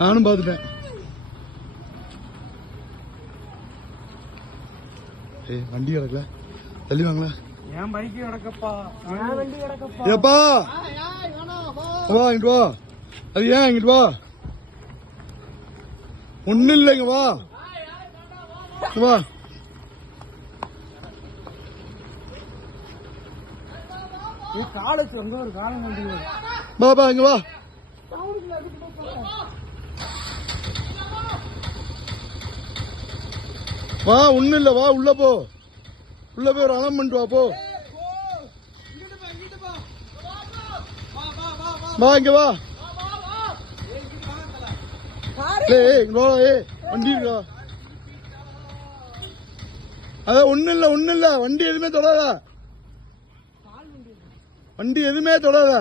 நானும் பாத்துட்டேன். வண்டி கிடக்கல, தள்ளி வாங்களா? என் பைக்கு கிடக்கப்பா, என் வண்டி கிடக்கப்பா. ஏப்பா வா, இங்கிட்டு வா. அது ஏன் இங்கிட்டு வா, ஒன்னும் இல்லைங்க, வா வா. காலேஜ் அங்க ஒரு காலம் வண்டி பாப்பா இங்க வா. வா, ஒன்னும் இல்ல, வா உள்ள போ. உள்ள போய் ஒரு அலம் பண்ணிட்டு வா போ. வா இங்க வா. வண்டி இருக்கா? அதான் ஒன்னும் இல்ல, ஒன்னும் இல்ல. வண்டி எதுவுமே தொடாத, வண்டி எதுவுமே தொடாத.